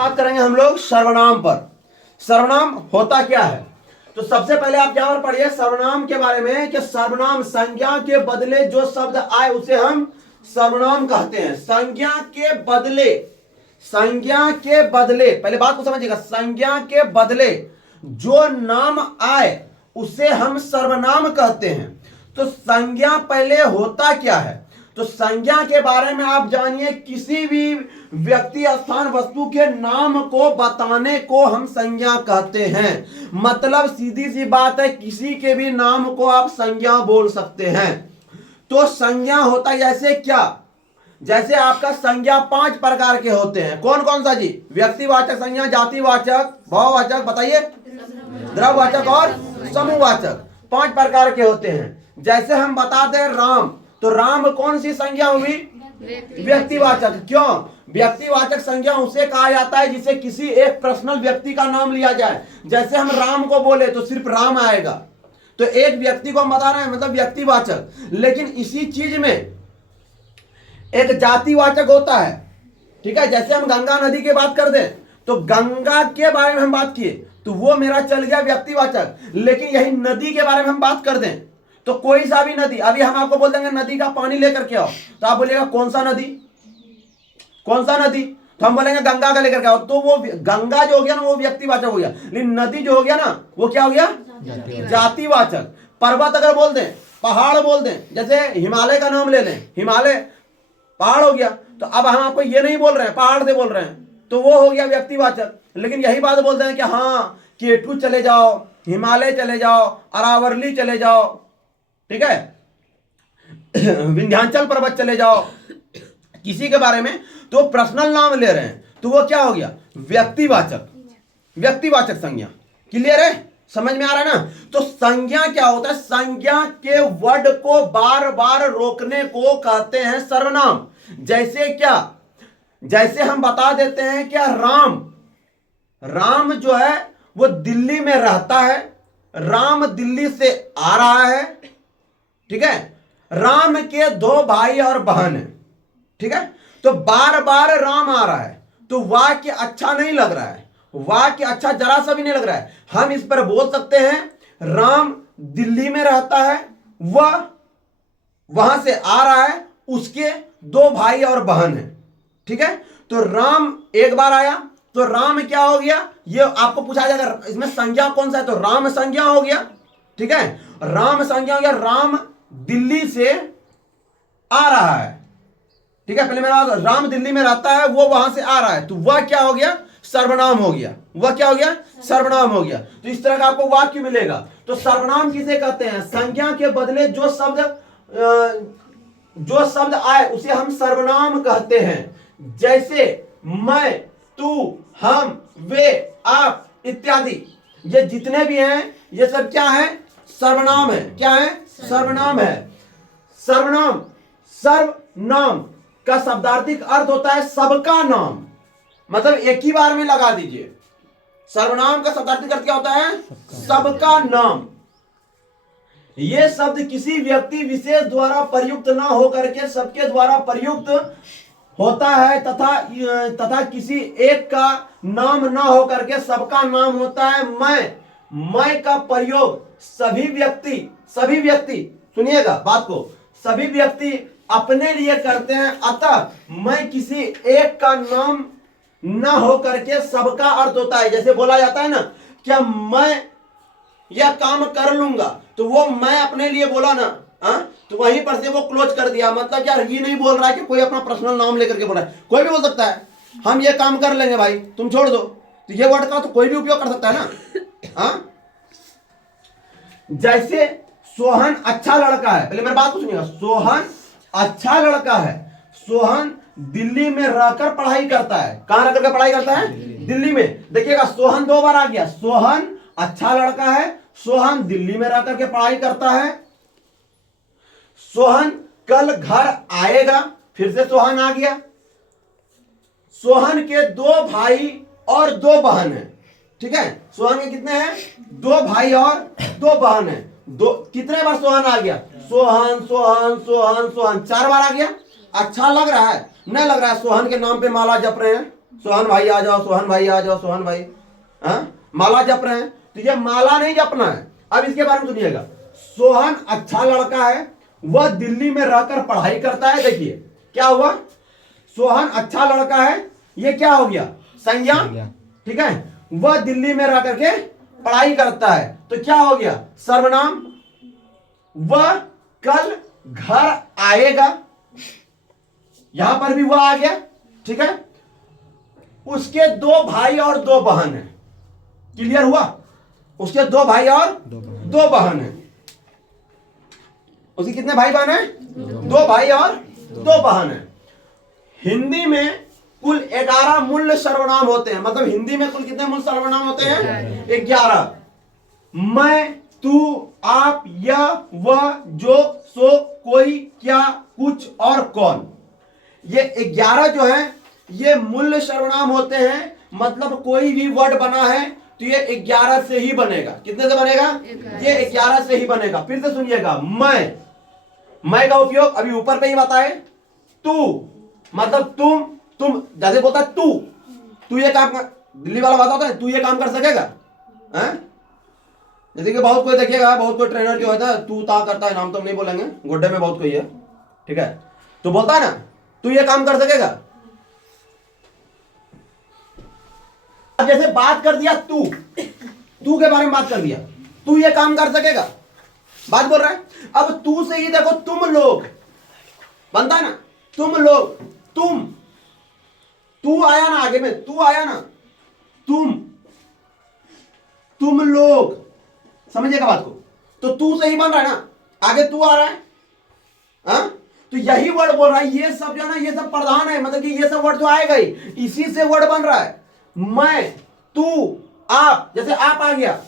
बात करेंगे हम लोग सर्वनाम पर। सर्वनाम होता क्या है? तो सबसे पहले आप यहां पर पढ़िए सर्वनाम के बारे में कि सर्वनाम संज्ञा के बदले जो शब्द आए उसे हम सर्वनाम कहते हैं। संज्ञा के बदले, संज्ञा के बदले, पहले बात को समझिएगा, संज्ञा के बदले जो नाम आए उसे हम सर्वनाम कहते हैं। तो संज्ञा पहले होता क्या है? तो संज्ञा के बारे में आप जानिए, किसी भी व्यक्ति, स्थान, वस्तु के नाम को बताने को हम संज्ञा कहते हैं। मतलब सीधी सी बात है, किसी के भी नाम को आप संज्ञा बोल सकते हैं। तो संज्ञा होता है जैसे क्या? जैसे आपका संज्ञा 5 प्रकार के होते हैं। कौन कौन सा जी? व्यक्तिवाचक संज्ञा, जातिवाचक, भाववाचक, बताइए, द्रव्यवाचक और समूहवाचक, 5 प्रकार के होते हैं। जैसे हम बताते हैं राम, तो राम कौन सी संज्ञा हुई? व्यक्तिवाचक। क्यों? व्यक्तिवाचक संज्ञा उसे कहा जाता है जिसे किसी एक पर्सनल व्यक्ति का नाम लिया जाए। जैसे हम राम को बोले तो सिर्फ राम आएगा, तो एक व्यक्ति को हम बता रहे हैं, मतलब व्यक्तिवाचक। लेकिन इसी चीज में एक जातिवाचक होता है, ठीक है। जैसे हम गंगा नदी की बात कर दें तो गंगा के बारे में हम बात किए तो वो मेरा चल गया व्यक्तिवाचक। लेकिन यही नदी के बारे में हम बात कर दें तो कोई सा भी नदी, अभी हम आपको बोल देंगे नदी का पानी लेकर के आओ, तो आप बोलिएगा कौन सा नदी, कौन सा नदी? तो हम बोलेंगे गंगा का लेकर के आओ, तो वो गंगा जो हो गया ना वो व्यक्तिवाचक हो गया। लेकिन नदी जो हो गया ना वो क्या हो गया? जातिवाचक। पर्वत अगर बोल दें, पहाड़ बोल दें, जैसे हिमालय का नाम ले लें, हिमालय पहाड़ हो गया, तो अब हम आपको ये नहीं बोल रहे हैं, पहाड़ से बोल रहे हैं, तो वो हो गया व्यक्तिवाचक। लेकिन यही बात बोलते हैं कि हाँ केटू चले जाओ, हिमालय चले जाओ, अरावली चले जाओ, ठीक है, विंध्याचल पर्वत चले जाओ, किसी के बारे में तो पर्सनल नाम ले रहे हैं, तो वो क्या हो गया? व्यक्तिवाचक, व्यक्तिवाचक संज्ञा। क्लियर है? समझ में आ रहा है ना? तो संज्ञा क्या होता है? संज्ञा के वर्ड को बार बार रोकने को कहते हैं सर्वनाम। जैसे क्या? जैसे हम बता देते हैं क्या, राम, राम जो है वो दिल्ली में रहता है, राम दिल्ली से आ रहा है, ठीक है। राम के 2 भाई और बहन है, ठीक है। तो बार बार राम आ रहा है तो वाक्य अच्छा नहीं लग रहा है, वाक्य अच्छा जरा सा भी नहीं लग रहा है। हम इस पर बोल सकते हैं राम दिल्ली में रहता है, वह वहां से आ रहा है, उसके 2 भाई और बहन है, ठीक है। तो राम एक बार आया तो राम क्या हो गया? ये आपको पूछा जाएगा इसमें संज्ञा कौन सा है, तो राम संज्ञा हो गया, ठीक है। राम संज्ञा हो गया, राम दिल्ली से आ रहा है, ठीक है। पहले मेरा राम दिल्ली में रहता है, वो वहां से आ रहा है, तो वह क्या हो गया? सर्वनाम हो गया। वह क्या हो गया? सर्वनाम हो गया। तो इस तरह का आपको वाक्य मिलेगा। तो सर्वनाम किसे कहते हैं? संज्ञा के बदले जो शब्द आए उसे हम सर्वनाम कहते हैं। जैसे मैं, तू, हम, वे, आप इत्यादि, ये जितने भी हैं ये सब क्या है? सर्वनाम है। क्या है? सर्वनाम है। सर्वनाम, सर्वनाम का शब्दार्थिक अर्थ होता है सबका नाम, मतलब एक ही बार में लगा दीजिए। सर्वनाम का शब्दार्थिक अर्थ क्या होता है? सबका नाम। यह शब्द किसी व्यक्ति विशेष द्वारा प्रयुक्त ना होकर के सबके द्वारा प्रयुक्त होता है, तथा किसी एक का नाम ना होकर के सबका नाम होता है। मैं का प्रयोग सभी व्यक्ति सुनिएगा बात को, सभी व्यक्ति अपने लिए करते हैं, अतः मैं किसी एक का नाम ना हो करके सबका अर्थ होता है। जैसे बोला जाता है ना, क्या मैं यह काम कर लूंगा, तो वो मैं अपने लिए बोला ना, तो वहीं पर से वो क्लोज कर दिया। मतलब क्या, ये नहीं बोल रहा है कि कोई अपना पर्सनल नाम लेकर के बोल रहा है। कोई भी बोल सकता है हम ये काम कर लेंगे भाई, तुम छोड़ दो, तो ये वर्ड का तो कोई भी उपयोग कर सकता है ना। जैसे सोहन अच्छा लड़का है, पहले मेरी बात को सुनिएगा, सोहन अच्छा लड़का है, सोहन दिल्ली में रहकर पढ़ाई करता है। कहां रहकर के पढ़ाई करता है? दिल्ली में। देखिएगा सोहन 2 बार आ गया, सोहन अच्छा लड़का है, सोहन दिल्ली में रहकर के पढ़ाई करता है, सोहन कल घर आएगा, फिर से सोहन आ गया, सोहन के 2 भाई और 2 बहन है, ठीक है। सोहन के कितने हैं? 2 भाई और 2 बहन है। कितने बार सोहन आ गया? सोहन सोहन सोहन सोहन 4 बार आ गया। अच्छा लग रहा है? नहीं लग रहा है? सोहन के नाम पे माला जप रहे हैं, सोहन भाई आ जाओ, सोहन भाई आ जाओ, सोहन भाई। हाँ, माला जप रहे हैं, तो ये माला नहीं जपना है। अब इसके बारे में सुनिएगा। सोहन अच्छा लड़का है, वह दिल्ली में रहकर पढ़ाई करता है। देखिए क्या हुआ, सोहन अच्छा लड़का है, ये क्या हो गया, संज्ञा, ठीक है। वह दिल्ली में रह करके पढ़ाई करता है, तो क्या हो गया, सर्वनाम। वह कल घर आएगा, यहां पर भी वह आ गया, ठीक है। उसके 2 भाई और 2 बहन है। क्लियर हुआ, उसके 2 भाई और 2 बहन है। उसके कितने भाई बहन है, 2 भाई और 2 बहन है। हिंदी में कुल 11 मूल सर्वनाम होते हैं। मतलब हिंदी में कुल कितने मूल सर्वनाम होते हैं, 11। मैं, तू, आप, यह, वह, जो, सो, कोई, क्या, कुछ और कौन, ये 11 जो है ये मूल सर्वनाम होते हैं। मतलब कोई भी वर्ड बना है तो ये 11 से ही बनेगा। कितने से बनेगा, ये 11 से ही बनेगा। फिर से सुनिएगा, मैं का उपयोग अभी ऊपर पे ही बताए। तू मतलब तुम जैसे बोलता है तू ये काम कर, दिल्ली वाला बात होता है, तू ये काम कर सकेगा। जैसे कि बहुत कोई देखिएगा, बहुत कोई ट्रेनर जो होता है तू ता करता है, नाम तो हम नहीं बोलेंगे, गोड्डे में बहुत कोई है, ठीक है। तो बोलता है ना तू ये काम कर सकेगा। अब जैसे बात कर दिया तू के बारे में बात कर दिया, तू ये काम कर सकेगा, बात बोल रहा है। अब तू से ही देखो तुम लोग बनता है ना, तुम लोग, तू आया ना आगे में, तू आया ना, तुम लोग, समझिएगा बात को। तो तू से ही बन रहा है ना, आगे तू आ रहा है। हाँ, तो यही वर्ड बोल रहा है। ये सब जो है ना, ये सब प्रधान है, मतलब कि ये सब वर्ड जो आएगा ही, इसी से वर्ड बन रहा है। मैं, तू, आप, जैसे आप आ गया,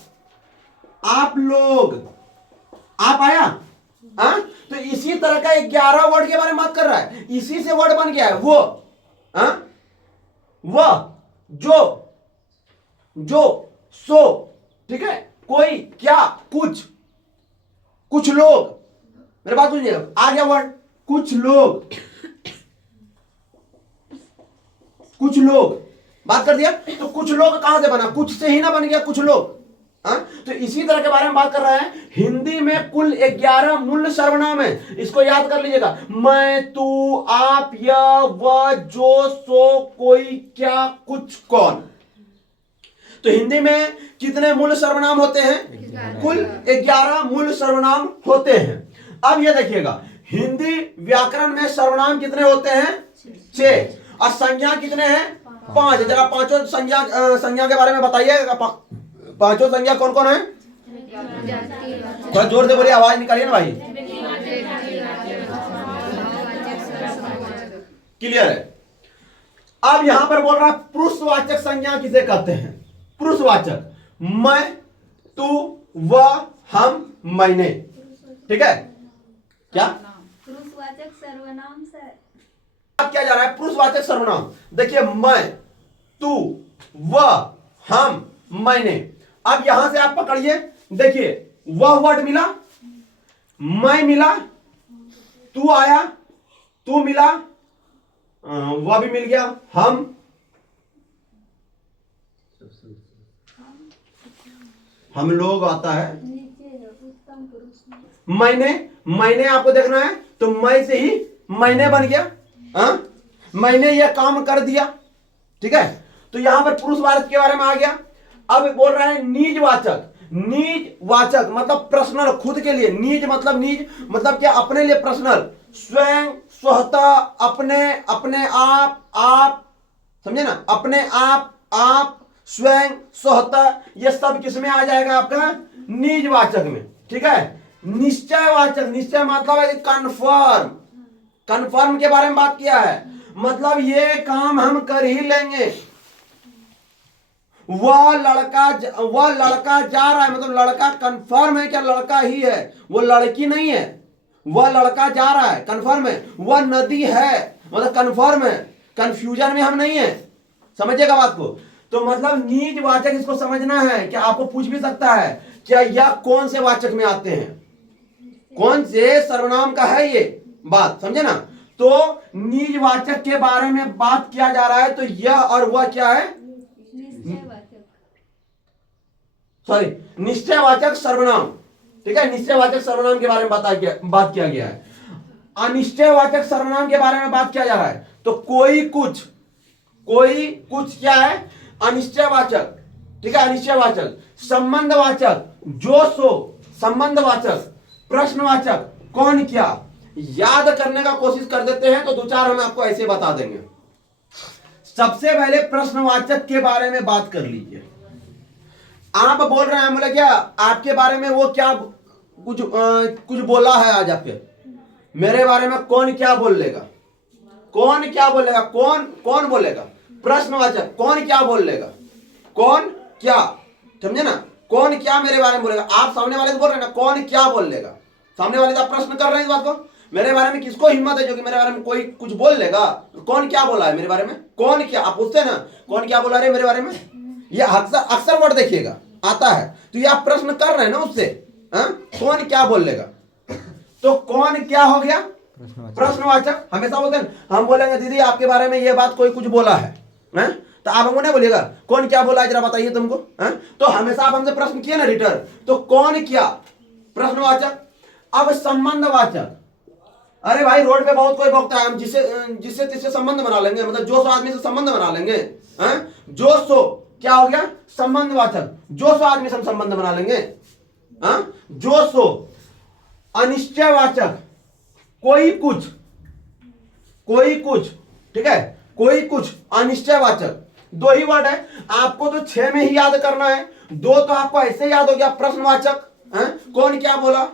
आप लोग, आप आया। हाँ, तो इसी तरह का 11 वर्ड के बारे में बात कर रहा है, इसी से वर्ड बन गया है। वो, हाँ, वह, जो, सो, ठीक है, कोई, क्या, कुछ लोग। मेरे बात सुनिए, आ गया वर्ड कुछ लोग, बात कर दिया। तो कुछ लोग कहां से बना, कुछ से ही ना बन गया कुछ लोग। हाँ, तो इसी तरह के बारे में बात कर रहा है। हिंदी में कुल 11 मूल सर्वनाम है, इसको याद कर लीजिएगा। मैं, तू, आप, यह, वह, जो, सो, कोई, क्या, कुछ, कौन। तो हिंदी में कितने मूल सर्वनाम होते हैं, कुल 11 मूल सर्वनाम होते हैं। अब ये देखिएगा, हिंदी व्याकरण में सर्वनाम कितने होते हैं, 6, और संज्ञा कितने हैं, 5। जरा पांचों संज्ञा के बारे में बताइए। पांचों संज्ञा कौन कौन है, थोड़ा जोर से बोलिए, आवाज निकालिए ना भाई। क्लियर है। अब यहां पर बोल रहा है पुरुषवाचक संज्ञा किसे कहते हैं, पुरुषवाचक, मैं, तू, वह, हम, मैंने, ठीक है। क्या पुरुषवाचक सर्वनाम सर, अब क्या जा रहा है, पुरुषवाचक सर्वनाम। देखिए, मैं, तू, वह, हम, मैंने। अब यहां से आप पकड़िए, देखिए वह वर्ड मिला, मैं मिला, तू आया, तू मिला, वह भी मिल गया, हम लोग आता है, मैंने आपको देखना है, तो मैं से ही मैंने बन गया। हाँ, मैंने यह काम कर दिया, ठीक है। तो यहां पर पुरुषवाचक के बारे में आ गया। अब बोल रहा है निजवाचक। निजवाचक मतलब पर्सनल, खुद के लिए। निज मतलब क्या, अपने लिए, पर्सनल, स्वयं, स्वतः, अपने आप, समझे ना, अपने आप, स्वयं, स्वतः, ये सब किसमें आ जाएगा, आपका निजवाचक में, ठीक है। निश्चयवाचक, निश्चय मतलब है कन्फर्म के बारे में बात किया है, मतलब ये काम हम कर ही लेंगे। वह लड़का जा रहा है, मतलब लड़का कंफर्म है, क्या लड़का ही है, वो लड़की नहीं है। वह लड़का जा रहा है, कंफर्म है। वह नदी है, मतलब कंफर्म है, कंफ्यूजन में हम नहीं है, समझिएगा बात को। तो मतलब निजवाचक इसको समझना है। क्या आपको पूछ भी सकता है, क्या यह कौन से वाचक में आते हैं, कौन से सर्वनाम का है ये बात, समझे ना। तो निजवाचक के बारे में बात किया जा रहा है, तो यह और वह क्या है? निश्चयवाचक। सॉरी, निश्चयवाचक सर्वनाम। ठीक है, निश्चयवाचक सर्वनाम के बारे में बात किया गया है। अनिश्चयवाचक सर्वनाम के बारे में बात किया जा रहा है, तो कोई कुछ क्या है? अनिश्चयवाचक। ठीक है, अनिश्चयवाचक, संबंधवाचक, जो सो, संबंधवाचक, प्रश्नवाचक, कौन क्या, याद करने का कोशिश कर देते हैं तो दो चार हम आपको ऐसे बता देंगे। सबसे पहले प्रश्नवाचक के बारे में बात कर लीजिए। आप बोल रहे हैं, बोले क्या आपके बारे में वो क्या कुछ बोला है आज आपके मेरे बारे में, कौन क्या बोल लेगा? कौन क्या बोलेगा? कौन बोलेगा? प्रश्नवाचक, कौन क्या बोल लेगा? कौन क्या, समझे ना? कौन क्या मेरे बारे में बोलेगा? आप सामने वाले से बोल रहे हैं ना, कौन क्या बोल लेगा? सामने वाले से आप प्रश्न कर रहे हैं इस बात को, मेरे बारे में किसको हिम्मत है जो कि मेरे बारे में कोई कुछ बोल लेगा? कौन क्या बोला है मेरे बारे में? कौन क्या, आप पूछते हैं ना कौन क्या बोला रहे मेरे बारे में? ये अक्सर वर्ड देखिएगा आता है, तो ये आप प्रश्न कर रहे हैं ना उससे, कौन क्या बोल लेगा? तो कौन क्या हो गया? प्रश्नवाचक। हमेशा बोलते हैं, हम बोलेंगे दीदी आपके बारे में ये बात कोई कुछ बोला है, तो आप हमको नहीं बोलिएगा कौन क्या बोला है, जरा बताइए तुमको। तो हमेशा आप हमसे प्रश्न किए ना रिटर्न, तो कौन क्या, प्रश्नवाचक। अब संबंधवाचक, अरे भाई रोड पे बहुत कोई भोगता है, हम जिससे तिससे संबंध बना लेंगे, मतलब जो सो आदमी से संबंध बना लेंगे। जो सो क्या हो गया? संबंधवाचक, जो सो आदमी से हम संबंध बना लेंगे। जो सो। अनिश्चयवाचक, कोई कुछ, ठीक है, कोई कुछ, अनिश्चयवाचक। दो ही वर्ड है, आपको तो 6 में ही याद करना है, 2 तो आपको ऐसे याद हो गया। प्रश्नवाचक, कौन क्या बोला,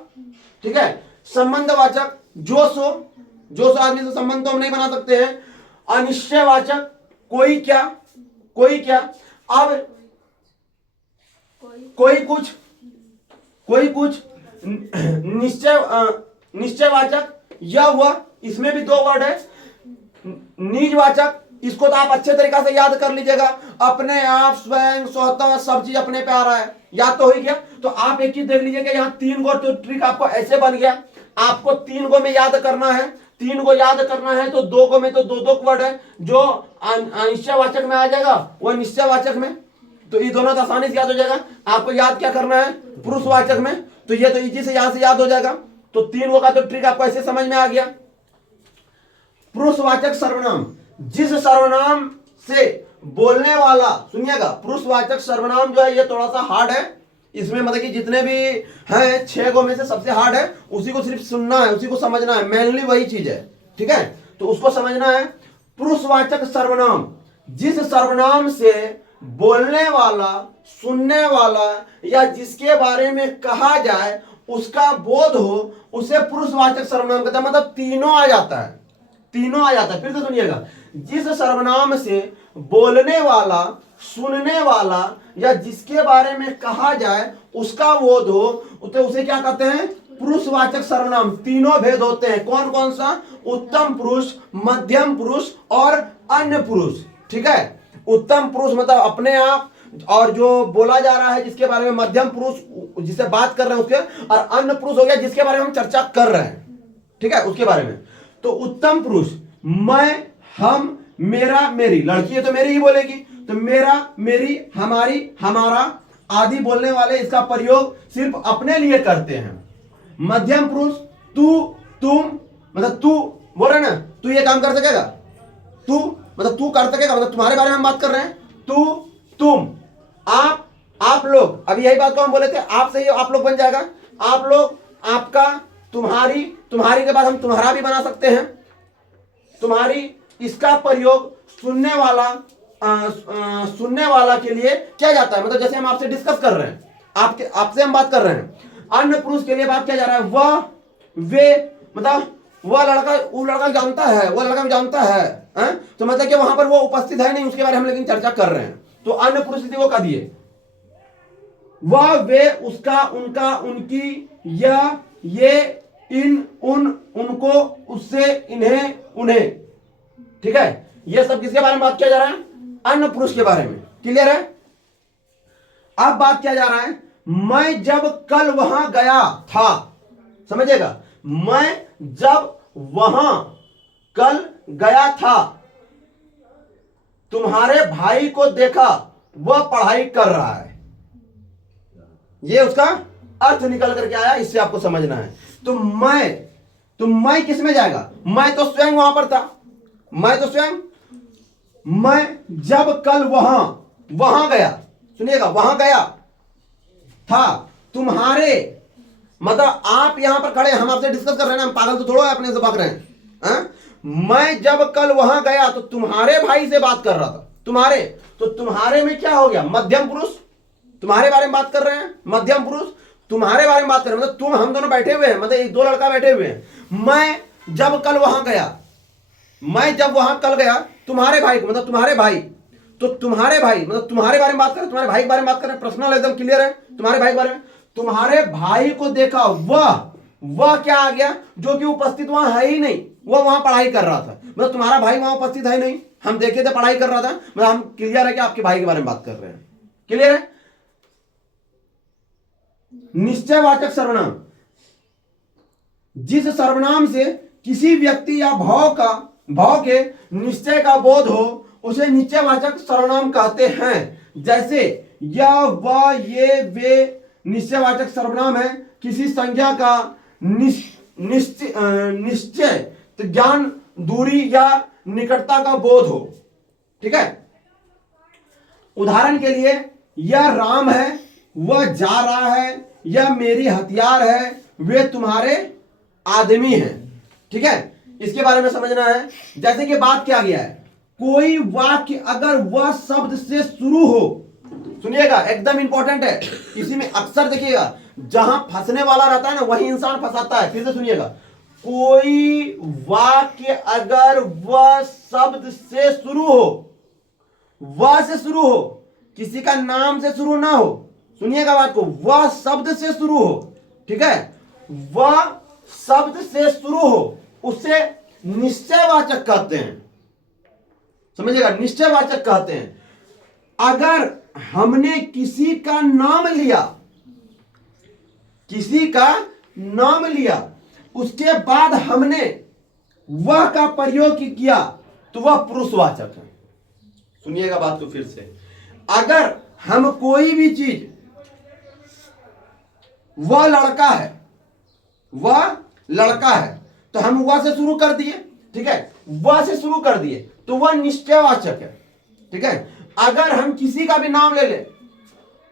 ठीक है। संबंधवाचक, जो सो आदमी से संबंध तो हम नहीं बना सकते हैं। अनिश्चयवाचक, कोई क्या। अब कोई कुछ, निश्चयवाचक, यह हुआ, इसमें भी 2 वर्ड है। निजवाचक, इसको तो आप अच्छे तरीका से याद कर लीजिएगा, अपने आप, स्वयं, स्वतः, सब चीज अपने पे आ रहा है, याद तो हो ही गया। तो आप एक चीज देख लीजिएगा, यहाँ 3 गो तो ट्रिक आपको ऐसे बन गया, आपको 3 गो में याद करना है। 3 गो याद करना है तो 2 गो में तो 2 वर्ड है, जो अनिश्चयवाचक में आ जाएगा वो निश्चयवाचक में, तो ये दोनों तो आसानी से याद हो जाएगा। आपको याद क्या करना है? पुरुषवाचक में, तो ये तो इजी से यहां से याद हो जाएगा। तो 3 गो का तो ट्रिक आपको ऐसे समझ में आ गया। पुरुषवाचक सर्वनाम, जिस सर्वनाम से बोलने वाला, सुनिएगा, पुरुषवाचक सर्वनाम जो है ये थोड़ा सा हार्ड है, इसमें मतलब कि जितने भी हैं 6 गो में से सबसे हार्ड है, उसी को सिर्फ सुनना है, उसी को समझना है, मेनली वही चीज है, ठीक है। तो उसको समझना है। पुरुषवाचक सर्वनाम, जिस सर्वनाम से बोलने वाला, सुनने वाला या जिसके बारे में कहा जाए उसका बोध हो, उसे पुरुषवाचक सर्वनाम कहते हैं। मतलब तीनों आ जाता है। फिर से सुनिएगा, जिस सर्वनाम से बोलने वाला, सुनने वाला या जिसके बारे में कहा जाए उसका बोध हो, तो उसे क्या कहते हैं? पुरुषवाचक सर्वनाम। तीनों भेद होते हैं, कौन कौन सा? उत्तम पुरुष, मध्यम पुरुष और अन्य पुरुष, ठीक है। उत्तम पुरुष मतलब अपने आप, और जो बोला जा रहा है जिसके बारे में, मध्यम पुरुष जिसे बात कर रहे हैं उसके, और अन्य पुरुष हो गया जिसके बारे में हम चर्चा कर रहे हैं, ठीक है, उसके बारे में। तो उत्तम पुरुष, मैं, हम, मेरा, मेरी, लड़की है तो मेरी ही बोलेगी, तो मेरा, मेरी, हमारी, हमारा आदि बोलने वाले इसका प्रयोग सिर्फ अपने लिए करते हैं। मध्यम पुरुष, तू, तुम, मतलब तू बोल रहे ना, तू ये काम कर सकेगा, तू मतलब तू कर सकेगा, मतलब तुम्हारे बारे में हम बात कर रहे हैं। तू, तुम, आप लोग, अभी यही बात को हम बोले थे, आप से ही आप लोग बन जाएगा। आप लोग, आपका, तुम्हारी, तुम्हारी के बाद हम तुम्हारा भी बना सकते हैं। तुम्हारी, इसका प्रयोग सुनने वाला के लिए किया जाता है, मतलब जैसे हम आपसे डिस्कस कर रहे हैं, आपसे हम बात कर रहे हैं। अन्य पुरुष के लिए बात किया जा रहा है, वह, वे, मतलब वह लड़का, वो लड़का जानता है, वह लड़का जानता है, तो मतलब कि वहां पर वो उपस्थित है नहीं, उसके बारे में हम लेकिन चर्चा कर रहे हैं, तो अन्य पुरुष वो का दिए, वह, वे, उसका, उनका, उनकी, यह, ये, इन, उन, उनको, उससे, इन्हें, उन्हें, ठीक है। यह सब किसके बारे में बात किया जा रहा है? अन्य पुरुष के बारे में। क्लियर है? अब बात किया जा रहा है, मैं जब कल वहां गया था, समझिएगा, मैं जब वहां कल गया था, तुम्हारे भाई को देखा, वह पढ़ाई कर रहा है। ये उसका अर्थ निकल करके आया, इससे आपको समझना है। तो मैं किस में जाएगा? मैं तो स्वयं वहां पर था, मैं जब कल वहां गया, सुनिएगा, वहां गया था, तुम्हारे, मतलब आप यहां पर खड़े, हम आपसे डिस्कस कर रहे हैं ना, हम पागल तो थोड़ा है अपने से भाग रहे हैं, हाँ? मैं जब कल वहां गया तो तुम्हारे भाई से बात कर रहा था। तुम्हारे, तो तुम्हारे में क्या हो गया? मध्यम पुरुष, तुम्हारे बारे में बात कर रहे हैं, मध्यम पुरुष तुम्हारे बारे में बात कर रहे हैं, मतलब तुम, हम दोनों बैठे हुए हैं, मतलब दो लड़का बैठे हुए हैं। मैं जब कल वहां गया, मैं जब वहां कल गया, तुम्हारे भाई को, मतलब तुम्हारे भाई, तो तुम्हारे भाई मतलब तुम्हारे बारे में बात करें, तुम्हारे भाई के बारे में बात करें, पर्सनल एकदम क्लियर है, तुम्हारे भाई के बारे में। तुम्हारे भाई को देखा, वह क्या आ गया? जो कि उपस्थित वहां है ही नहीं, वह वहां पढ़ाई कर रहा था, मतलब तुम्हारा भाई वहां उपस्थित है नहीं, हम देखे थे पढ़ाई कर रहा था, मतलब हम क्लियर है कि आपके भाई के बारे में बात कर रहे हैं, क्लियर है। निश्चयवाचक सर्वनाम, जिस सर्वनाम से किसी व्यक्ति या भाव के निश्चय का बोध हो, उसे निश्चयवाचक सर्वनाम कहते हैं। जैसे यह, वह, ये, वे निश्चयवाचक सर्वनाम है। किसी संज्ञा का निश्चय तो ज्ञान, दूरी या निकटता का बोध हो, ठीक है। उदाहरण के लिए, यह राम है, वह जा रहा है, यह मेरी हथियार है, वे तुम्हारे आदमी हैं, ठीक है। इसके बारे में समझना है। जैसे कि बात क्या गया है, कोई वाक्य अगर वह शब्द से शुरू हो, सुनिएगा एकदम इंपॉर्टेंट है, इसी में अक्सर देखिएगा जहां फंसने वाला रहता है ना, वही इंसान फंसाता है। फिर से सुनिएगा, कोई वाक्य अगर वह शब्द से शुरू हो, वह से शुरू हो, किसी का नाम से शुरू ना हो, सुनिएगा बात को, वह शब्द से शुरू हो, ठीक है, वह शब्द से शुरू हो, उसे निश्चयवाचक कहते हैं, समझिएगा, निश्चयवाचक कहते हैं। अगर हमने किसी का नाम लिया, उसके बाद हमने वह का प्रयोग किया, तो वह पुरुषवाचक है। सुनिएगा बात को फिर से, अगर हम कोई भी चीज, वह लड़का है, तो हम वह से शुरू कर दिए, ठीक है, वह से शुरू कर दिए, तो वह निश्चयवाचक है, ठीक है। अगर हम किसी का भी नाम ले ले,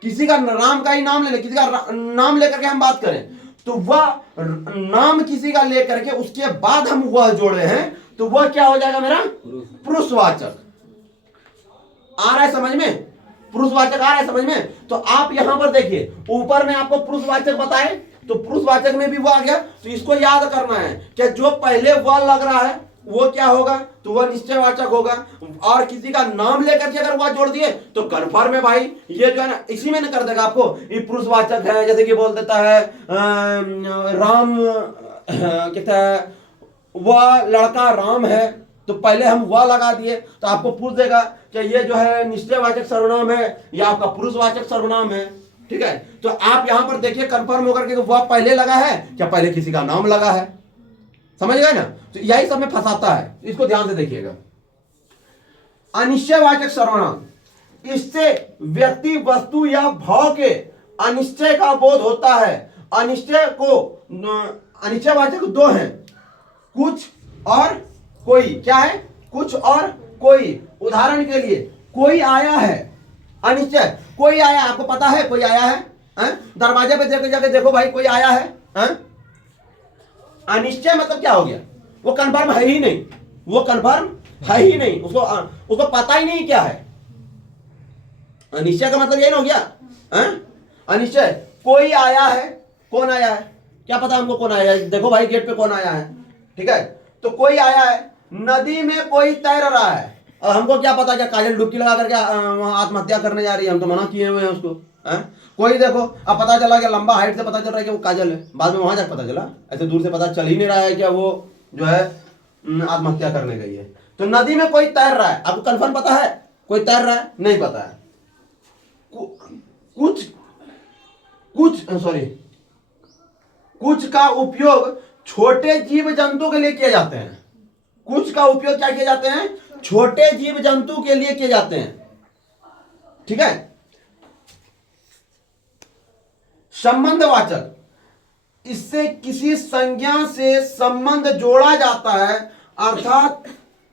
किसी का राम का ही नाम ले ले, किसी का नाम लेकर के हम बात करें, तो वह नाम किसी का लेकर के उसके बाद हम वह जोड़े हैं, तो वह क्या हो जाएगा मेरा? पुरुषवाचक। आ रहा है समझ में? पुरुषवाचक आ रहा है समझ में? तो आप यहां पर देखिए, ऊपर में आपको पुरुषवाचक बताए, तो पुरुषवाचक में भी वह आ गया, तो इसको याद करना है कि जो पहले वह लग रहा है वो क्या होगा? तो वह निश्चयवाचक होगा। और किसी का नाम लेकर के अगर वह जोड़ दिए तो कन्फर्म है भाई, ये जो है ना, इसी में न कर देगा आपको, ये पुरुषवाचक है। जैसे कि बोल देता है राम, कहता है वह लड़का राम है, तो पहले हम वह लगा दिए, तो आपको पूछ देगा कि ये जो है निश्चयवाचक सर्वनाम है या आपका पुरुषवाचक सर्वनाम है, ठीक है। तो आप यहां पर देखिए कंफर्म होकर के वह पहले लगा है क्या पहले किसी का नाम लगा है, समझ गए ना? तो यही सब में फंसाता है, इसको ध्यान से देखिएगा। अनिश्चयवाचक सर्वनाम, इससे व्यक्ति, वस्तु या भाव के अनिश्चय का बोध होता है। अनिश्चयवाचक दो हैं, कुछ और कोई। क्या है? कुछ और कोई। उदाहरण के लिए, कोई आया है, अनिश्चय, कोई आया, आपको पता है कोई आया है? दरवाजे पे जाके देखो भाई कोई आया है, अनिश्चय मतलब क्या हो गया? वो कंफर्म है ही नहीं, वो कंफर्म है ही नहीं, उसको पता ही नहीं क्या है। अनिश्चय का मतलब ये ना हो गया, अनिश्चय। कोई आया है, कौन आया है? क्या पता हमको कौन आया है? देखो भाई गेट पे कौन आया है, ठीक है। तो कोई आया है, नदी में कोई तैर रहा है, और हमको क्या पता क्या काजल डुबकी लगा करके आत्महत्या करने जा रही है, हम तो मना किए हुए हैं उसको। कोई देखो, अब पता चला कि लंबा हाइट से पता चल रहा है कि वो काजल है, बाद में वहां जाकर पता चला, ऐसे दूर से पता चल ही नहीं रहा है कि वो जो है आत्महत्या करने गई है। तो नदी में कोई तैर रहा है, आपको कंफर्म पता है कोई तैर रहा है? नहीं पता है। कुछ का उपयोग छोटे जीव जंतु के लिए किए जाते हैं। कुछ का उपयोग क्या किए जाते हैं, छोटे जीव जंतु के लिए किए जाते हैं। ठीक है। संबंधवाचक, इससे किसी संज्ञा से संबंध जोड़ा जाता है, अर्थात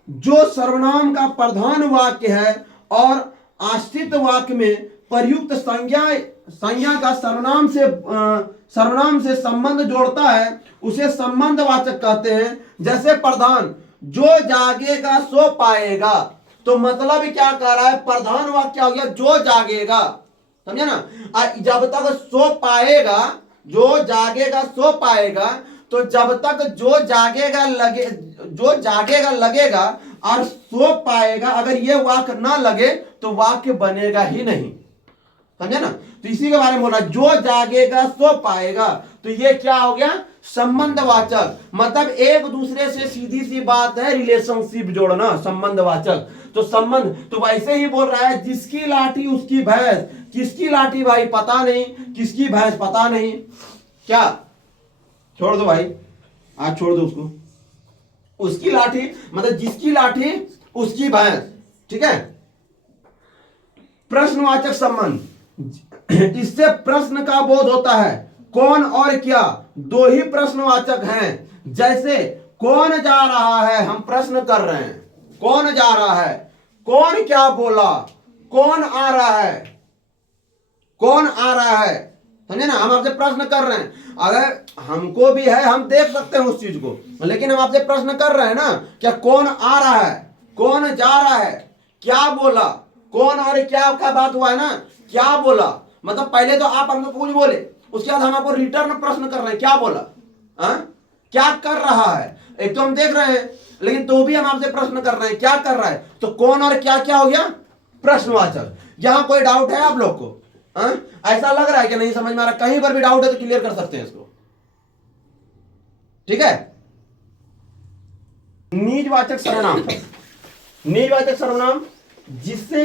जो सर्वनाम का प्रधान वाक्य है और आश्रित वाक्य में प्रयुक्त संज्ञा का सर्वनाम से संबंध जोड़ता है, उसे संबंधवाचक कहते हैं। जैसे प्रधान, जो जागेगा सो पाएगा। तो मतलब क्या कह रहा है, प्रधान वाक्य क्या हो गया, जो जागेगा, समझे ना। जब तक सो पाएगा, जो जागेगा सो पाएगा, तो जब तक जो जागेगा लगेगा और सो पाएगा, अगर ये वाक्य ना लगे तो वाक्य बनेगा ही नहीं, समझे ना। तो इसी के बारे में बोला, जो जागेगा सो पाएगा। तो ये क्या हो गया, संबंधवाचक, मतलब एक दूसरे से सीधी सी बात है, रिलेशनशिप जोड़ना, संबंधवाचक। तो संबंध, तो वैसे ही बोल रहा है, जिसकी लाठी उसकी भैंस। किसकी लाठी भाई पता नहीं, किसकी भैंस पता नहीं, क्या छोड़ दो भाई, आज छोड़ दो उसको। उसकी लाठी मतलब जिसकी लाठी उसकी भैंस। ठीक है। प्रश्नवाचक संबंध, इससे प्रश्न का बोध होता है। कौन और क्या, दो ही प्रश्नवाचक हैं। जैसे कौन जा रहा है, हम प्रश्न कर रहे हैं, कौन जा रहा है, कौन क्या बोला, कौन आ रहा है, कौन आ रहा है, समझे ना। हम आपसे प्रश्न कर रहे हैं, अगर हमको भी है, हम देख सकते हैं उस चीज को, लेकिन हम आपसे प्रश्न कर रहे हैं ना, क्या कौन आ रहा है, कौन जा रहा है, क्या बोला, कौन और क्या बात हुआ है ना, क्या बोला। मतलब पहले तो आप हमको कुछ बोले, उसके बाद हम आपको रिटर्न प्रश्न कर रहे हैं, क्या बोला, क्या कर रहा है। एक तो हम देख रहे हैं, लेकिन तो भी हम आपसे प्रश्न कर रहे हैं, क्या कर रहा है। तो कौन और क्या हो गया, प्रश्नवाचक। यहां कोई डाउट है आप लोग को, ऐसा लग रहा है कि नहीं समझ में आ रहा, कहीं पर भी डाउट है तो क्लियर कर सकते हैं इसको। ठीक है। निजवाचक सर्वनाम, निजवाचक सर्वनाम, जिससे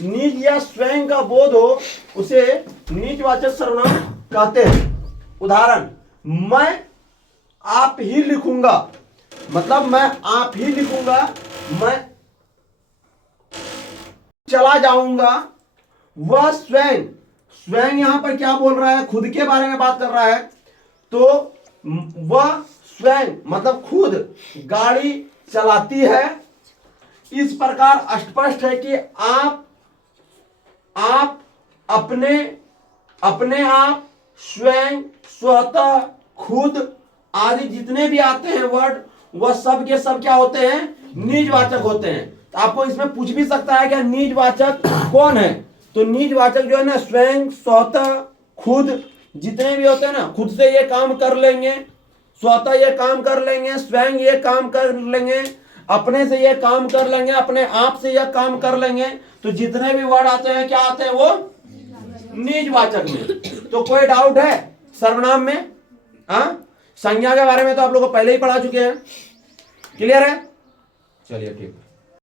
निज या स्वयं का बोध हो, उसे निजवाचक सर्वनाम कहते हैं। उदाहरण, मैं आप ही लिखूंगा, मतलब मैं आप ही लिखूंगा, मैं चला जाऊंगा, वह स्वयं, स्वयं यहां पर क्या बोल रहा है, खुद के बारे में बात कर रहा है। तो वह स्वयं मतलब खुद गाड़ी चलाती है। इस प्रकार स्पष्ट है कि आप अपने आप, स्वयं, स्वतः, खुद आदि जितने भी आते हैं वर्ड, वह सब के सब क्या होते हैं, निजवाचक होते हैं। तो आपको इसमें पूछ भी सकता है कि निजवाचक कौन है। तो निजवाचक जो है ना, स्वयं, स्वतः, खुद जितने भी होते हैं ना, खुद से ये काम कर लेंगे, स्वतः ये काम कर लेंगे, स्वयं ये काम कर लेंगे, अपने से ये काम कर लेंगे, अपने आप से यह काम कर लेंगे। तो जितने भी वर्ड आते हैं क्या आते हैं, वो निजवाचक में। तो कोई डाउट है सर्वनाम में? संज्ञा के बारे में तो आप लोग को पहले ही पढ़ा चुके हैं, क्लियर है। चलिए ठीक।